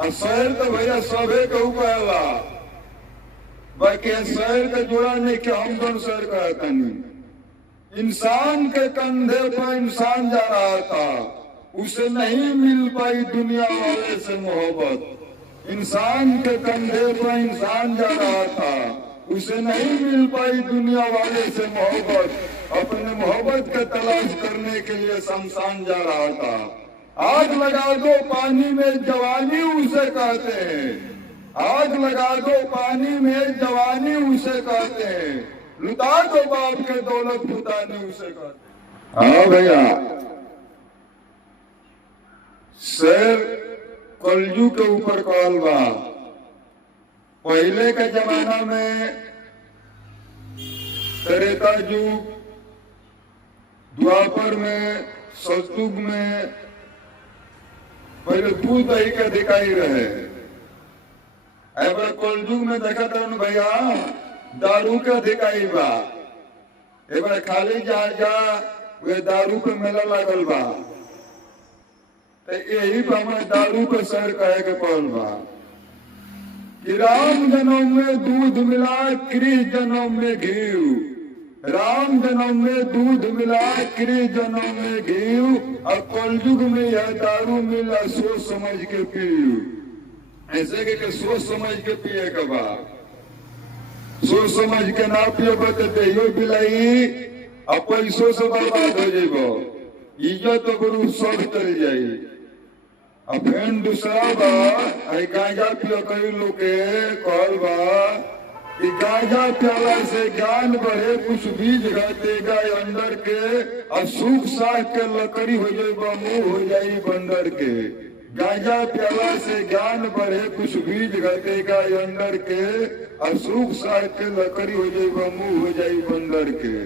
और शहर तो भैया सभे कहू कहला, बाकी शहर के जुड़ा नहीं कि हम दोनों शहर कहता नहीं। इंसान के कंधे पर इंसान जा रहा था, उसे नहीं मिल पाई दुनिया वाले से मोहब्बत। इंसान के कंधे पर इंसान जा रहा था, उसे नहीं मिल पाई दुनिया वाले से मोहब्बत। अपने मोहब्बत का तलाश करने के लिए शमशान जा रहा था। आग लगा दो पानी में जवानी उसे कहते हैं, आग लगा दो पानी में जवानी उसे कहते हैं, लुटा दो बाप के दौलत फुटानी उसे कहते हैं। हाँ भैया, शेर कलजू के ऊपर कॉल बा। पहले के जमाना में त्रेता युग, द्वापर में, सतयुग में पहले दूध दही के दिखाई रहे। अब कलयुग में देखा था भैया दारू के दिखाई बा। एक खाली जा वे दारू पे मेला लागल बा, तो यही पर हमें दारू के शहर कहे के पड़ल बा कि राम जन्म में दूध मिला कृष्ण जन्म में घी, राम जन्म में दूध मिला कृष्ण जन्म में घी, और कलयुग में यह दारू मिला सोच समझ के पीयू। ऐसे के सोच समझ के पिए के बाद, सोच समझ के ना पिए तो दहियो पिलाई और पैसों से बर्बाद हो जाइबो, इज्जत गुरु सब चल जाई। और फिर दूसरा बा गांजा पियो, कई लोग कहल बा कि गांजा प्याला से ज्ञान बढ़े, कुछ बीज घटेगा अंदर के, और सूख साख के लकड़ी हो जाएगा मुंह हो जाई बंदर के। गांजा प्याला से ज्ञान बढ़े, कुछ बीज घटेगा अंदर के, और सूख साख के लकड़ी हो जाएगा मुंह हो जाई बंदर के।